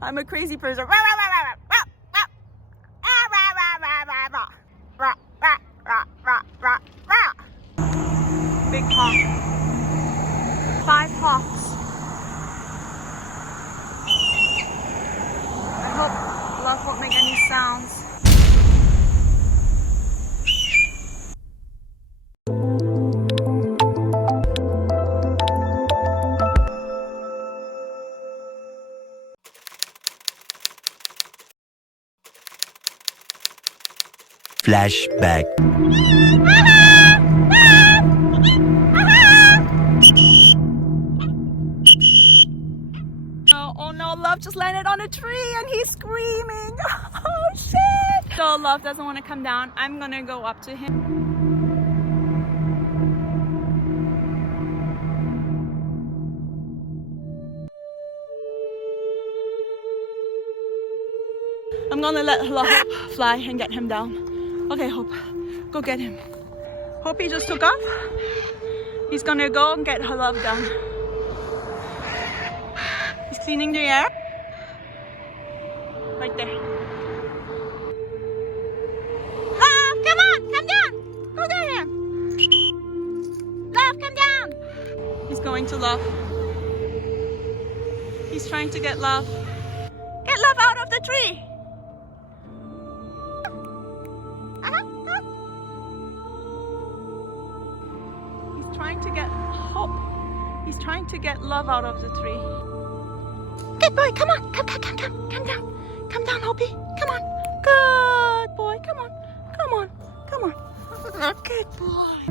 I'm a crazy person. Big hawk. 5 hawks. I hope love won't make any sounds. Flashback. Oh no, Love just landed on a tree and he's screaming. Oh shit! So Love doesn't want to come down. I'm gonna go up to him. I'm gonna let Love fly and get him down. Okay, Hope, go get him. Hope he just took off. He's gonna go and get her Love down. He's cleaning the air. Right there. Love, come on, come down. Go get him. Love, come down. He's going to Love. He's trying to get Love. Get Love out of the tree. He's trying to get Hope. He's trying to get Love out of the tree. Good boy, come on, come down. Come down, Hoppy, come on. Good boy, come on. Good boy.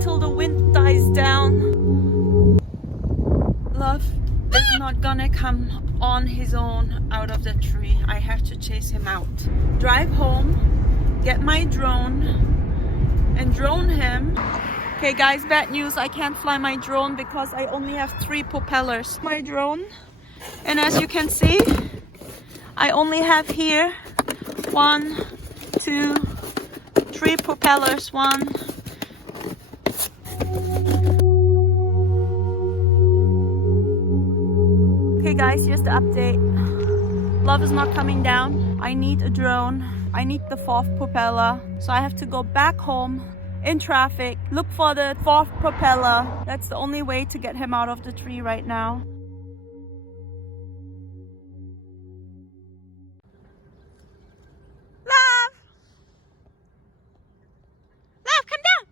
Till the wind dies down. Love is not gonna come on his own out of the tree. I have to chase him out. Drive home, get my drone, and drone him. Okay guys, bad news. I can't fly my drone because I only have 3 propellers. My drone, and as you can see, I only have here 1, 2, 3 propellers. 1. Okay guys, here's the update. Love is not coming down. I need a drone. I need the 4th propeller. So I have to go back home in traffic, look for the 4th propeller. That's the only way to get him out of the tree right now. Love! Love, come down!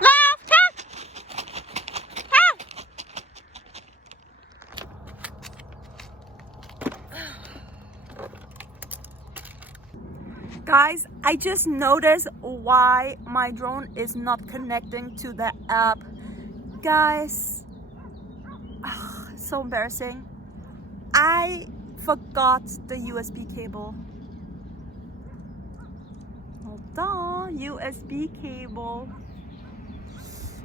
Love, come! Guys, I just noticed why my drone is not connecting to the app. Guys, so embarrassing. I forgot the USB cable. Hold on, USB cable.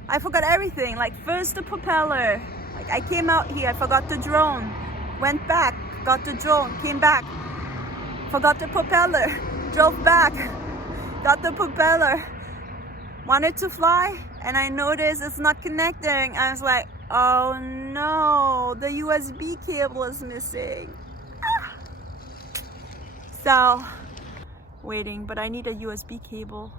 I forgot everything, like first the propeller. Like I came out here, I forgot the drone. Went back, got the drone, came back. Forgot the propeller. Drove back, got the propeller, wanted to fly, and I noticed it's not connecting. I was like, oh no, the USB cable is missing. So waiting, but I need a USB cable.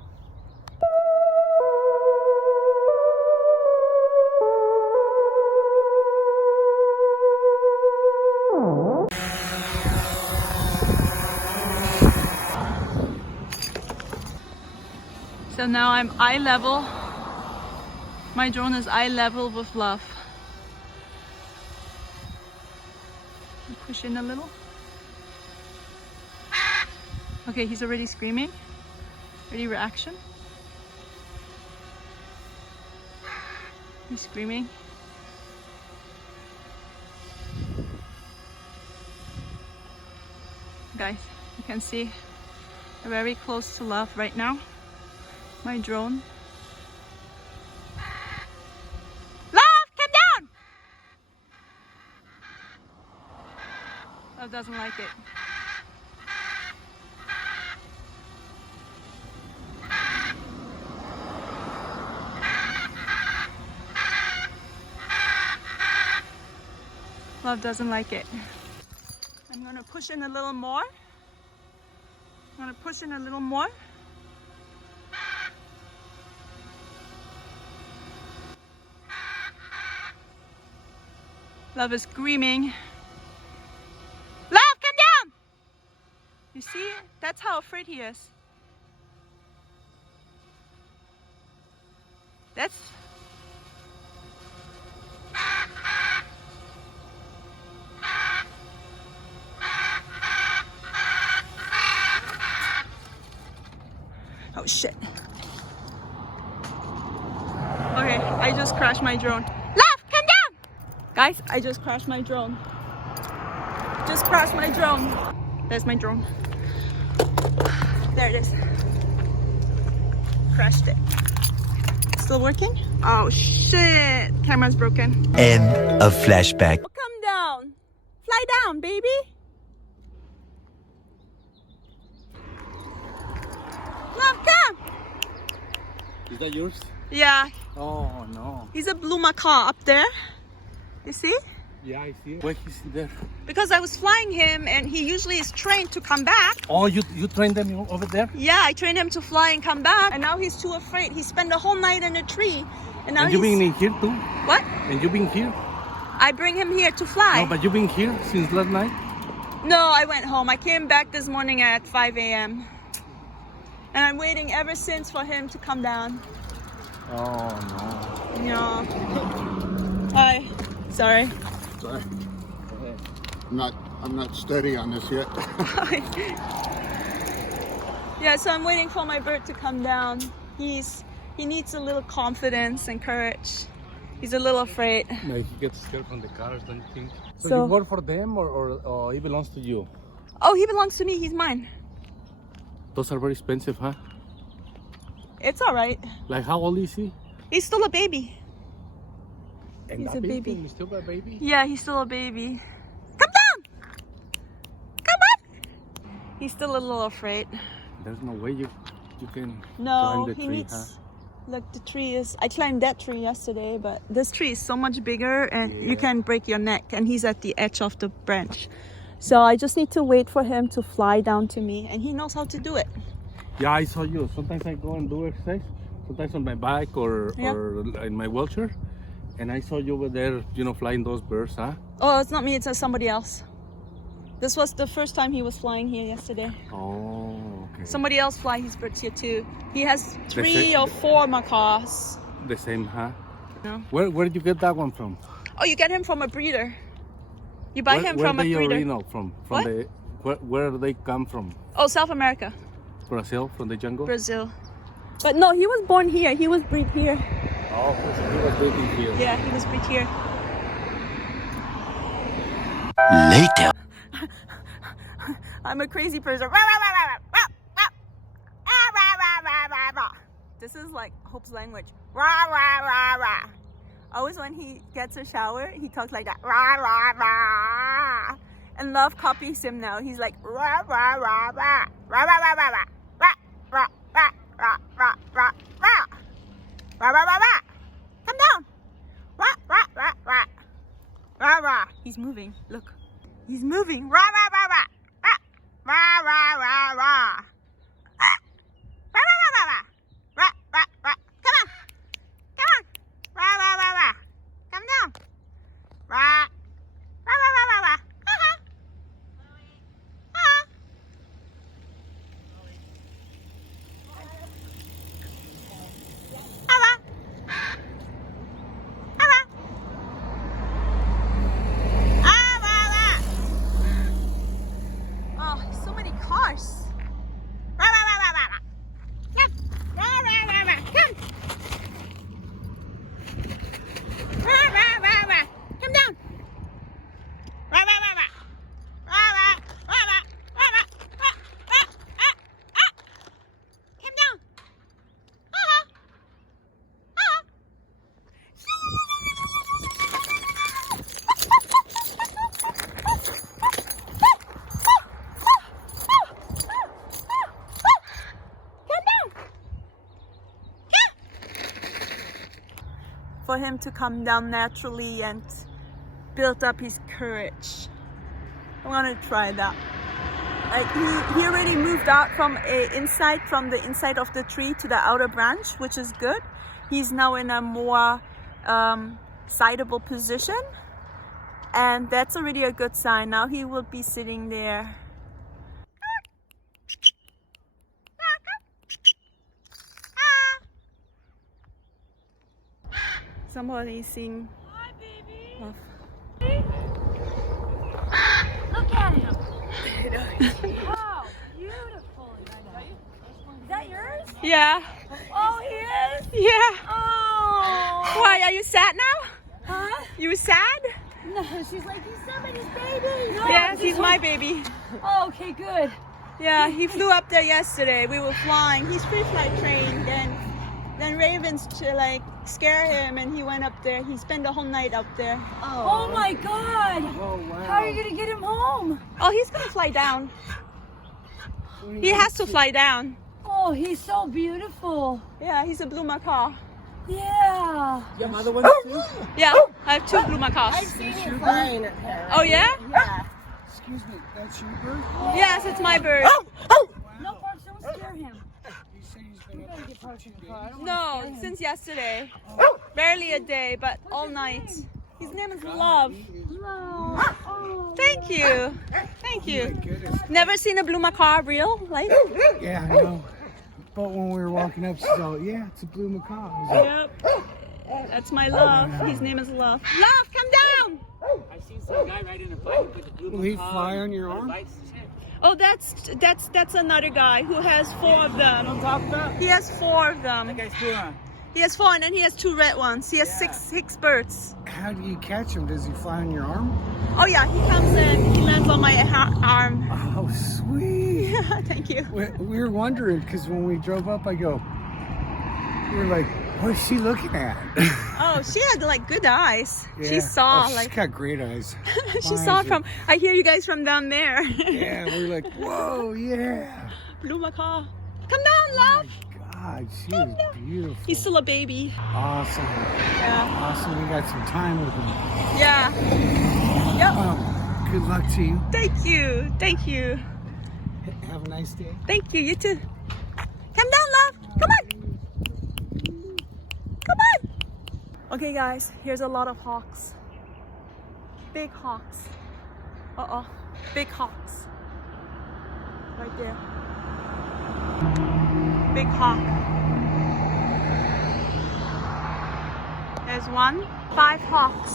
So now I'm eye level. My drone is eye level with Love. Push in a little. Okay, he's already screaming. Ready reaction. He's screaming. Guys, you can see I'm very close to Love right now. My drone. Love, come down! Love doesn't like it. Love doesn't like it. I'm gonna push in a little more. I'm gonna push in a little more. Love is screaming. Love, come down! You see? That's how afraid he is. That's... Oh shit. Okay, I just crashed my drone. Love, come down! Guys, I just crashed my drone. Just crashed my drone. There's my drone. There it is. Crashed it. Still working? Oh shit. Camera's broken. End of flashback. Come down. Fly down, baby. Love, come. Is that yours? Yeah. Oh no. He's a blue macaw up there. You see? Yeah, I see it. Why is he there? Because I was flying him and he usually is trained to come back. Oh, you trained them over there? Yeah, I trained him to fly and come back. And now he's too afraid. He spent the whole night in a tree. And now And you been in here too? What? And you been here? I bring him here to fly. No, but you been here since last night? No, I went home. I came back this morning at 5 a.m. And I'm waiting ever since for him to come down. Oh no. Yeah. Hi. Sorry. Sorry. I'm not steady on this yet. Yeah, so I'm waiting for my bird to come down. He needs a little confidence and courage. He's a little afraid. No, he gets scared from the cars, don't you think? So So- you work for them or he belongs to you? Oh, he belongs to me. He's mine. Those are very expensive, huh? It's all right. Like how old is he? He's still a baby. And He's that a big baby. thing is still a baby? Yeah, he's still a baby. Come down! Come on! He's still a little afraid. There's no way you can No, climb the he tree, needs... huh? Look, the tree is... I climbed that tree yesterday, but this tree is so much bigger and you can break your neck. And he's at the edge of the branch. So I just need to wait for him to fly down to me. And he knows how to do it. Yeah, I saw you. Sometimes I go and do exercise. Sometimes on my bike or in my wheelchair. And I saw you over there, flying those birds, huh? Oh, it's not me, it's somebody else. This was the first time he was flying here yesterday. Oh, okay. Somebody else fly his birds here too. He has 3 same- or 4 macaws. The same, huh? No. Where did you get that one from? Oh, you get him from a breeder. You buy him from a Where breeder. they original from? What? Where they come from? Oh, South America, Brazil, from the jungle? Brazil. But no, he was born here. He was bred here. Oh, so he was waiting here. Yeah, he was bred here. Later. I'm a crazy person. This is like Hope's language. Always when he gets a shower, he talks like that. And Love copies him now. He's like come down. He's moving. Look. He's moving. for him to come down naturally and build up his courage. I want to try that. He already moved out from the inside of the tree to the outer branch, which is good. He's now in a more sideable position, and that's already a good sign. Now he will be sitting there. Somebody sing. Hi, baby. Love. Look at him. Wow, beautiful. Is that yours? Yeah. Oh, he is? Yeah. Oh. Why, are you sad now? Huh? You sad? No, she's like, he's somebody's baby. No, Yes, she's he's my baby. Oh, okay, good. Yeah, he flew up there yesterday. We were flying. He's pre-flight trained, and then ravens like scare him, and he went up there. He spent the whole night up there. Oh my God. Oh, wow. How are you going to get him home? Oh, he's gonna fly down. He has to fly down. Oh, he's so beautiful. Yeah, he's a blue macaw. Yeah. You have other ones too? Yeah, I have 2 blue macaws. Seen him flying at her. Oh yeah? Yeah. Excuse me, that's your bird? Yes, it's my bird. No, Parks, don't scare him. You say he's been up Get Parks in the car. I don't No, since yesterday. Barely a day, but all night. His name is Love. Oh. Thank you. Thank you. goodness. Never seen a blue macaw real life? Yeah, I know. But when we were walking up, she's all, yeah, it's a blue macaw. I was Yep. That's my Love. His name is Love. Love, come down! I've seen some guy riding a bike with a blue Will he macaw fly on your and arm? bites his head. Oh, that's another guy who has 4 of them. Talk about He has 4 of them. that guy's cool, huh? He has 4, and then he has 2 red ones. He has six birds. How do you catch him? Does he fly on your arm? Oh yeah, he comes in. He lands on my arm. Oh, sweet. Thank you. We were wondering, because when we drove up, we were like, what is she looking at? Oh, she had like good eyes. Yeah. She saw She's like got great eyes. she Mine saw too. from. I hear you guys from down there. Yeah, we're like, whoa, yeah. Blue macaw, come down, love. God, she is beautiful. He's still a baby. Awesome. Yeah. Awesome. We got some time with him. Yeah. Yep. Good luck to you. Thank you. Thank you. Have a nice day. Thank you. You too. Come down, love. Come on. Come on. Okay, guys. Here's a lot of hawks. Big hawks. Uh-oh. Big hawks. Right there. Big hawk. There's 1. 5 hawks.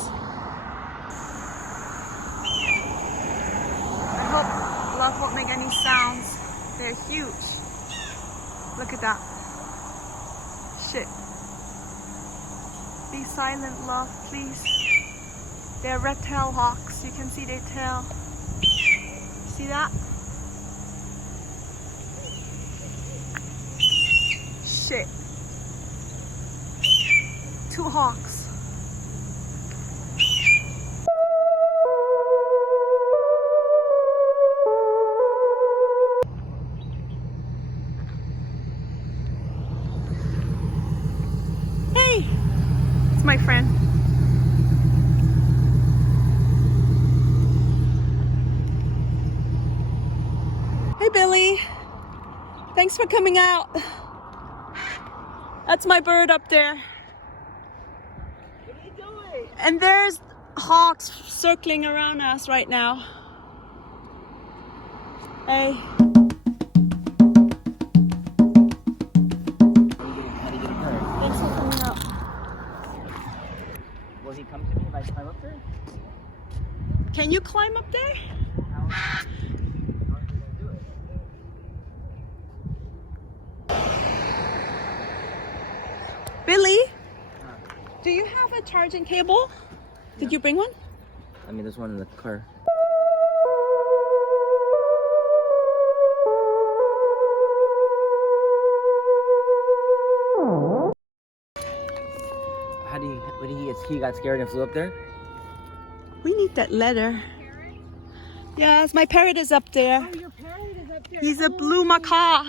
I hope Love won't make any sounds. They're huge. Look at that. Shit. Be silent, Love, please. They're red-tailed hawks. You can see their tail. See that? Shit. 2 hawks. Hey, it's my friend. Hey, Billy. Thanks for coming out. That's my bird up there. What are you doing? And there's hawks circling around us right now. Hey. How to get a bird? Thanks for coming out. Will he come to me if I climb up there? Can you climb up there? How are you gonna do it? Billy, do you have a charging cable? Did you bring one? I mean, there's one in the car. How do you? What did he got scared and flew up there? We need that letter. Yes, my parrot is up there. Oh, your parrot is up there. He's a blue macaw.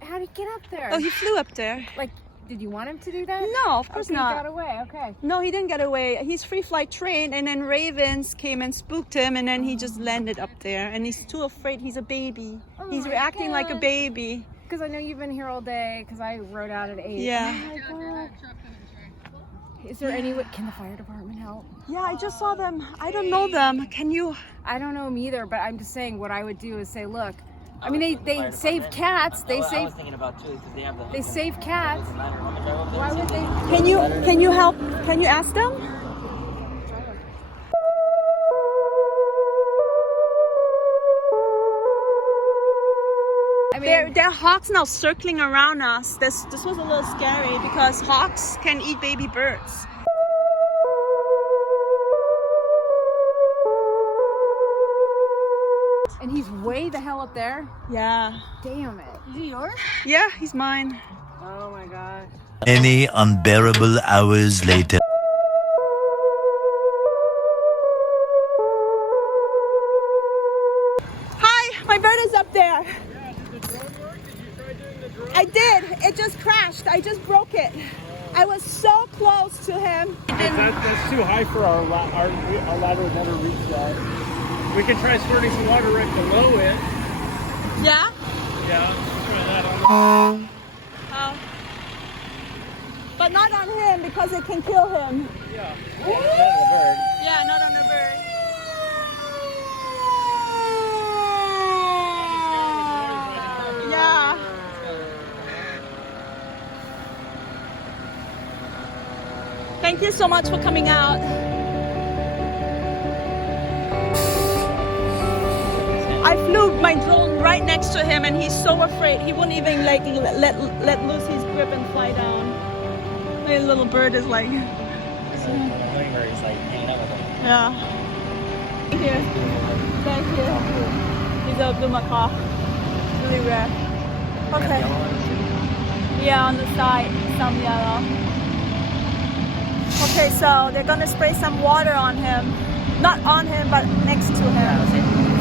How did he get up there? Oh, he flew up there. Like Did you want him to do that? No, of course Okay, he not. got away. Okay. No, he didn't get away. He's free flight trained, and then ravens came and spooked him, and then he just landed up there, and he's too afraid. He's a baby. Oh He's my reacting like a God. baby. Because I know you've been here all day. Because I rode out at 8. Yeah. Oh my God. Is there any way? Can the fire department help? Yeah, I just saw them. I don't know them. Can you? I don't know them either, but I'm just saying what I would do is say, look. I mean, they save cats. They I save was thinking about too, because they have the. they save cats. Doesn't matter. I'm gonna drive up there Why and would see if they? Can you help? Can you ask them? I mean, There are hawks now circling around us. This was a little scary because hawks can eat baby birds. and he's way the hell up there. Yeah. Damn it. Is he yours? Yeah, he's mine. Oh my gosh. Many unbearable hours later. Hi, my bird is up there. I did. It just crashed. I just broke it. I was so close to him. That's too high for our ladder would never reach that. We can try squirting some water right below it. Yeah? Yeah, let's try that on. Oh. But not on him because it can kill him. Yeah. Yeah, not on the bird. Yeah. Thank you so much for coming out. I flew my drone right next to him and he's so afraid. He wouldn't even like let loose his grip and fly down. My little bird is like, He's like hanging out with him. yeah. Thank you. Thank you. He's a blue macaw. Really rare. Okay. Yeah, on the side, some yellow. Okay, so they're gonna spray some water on him. Not on him, but next to him.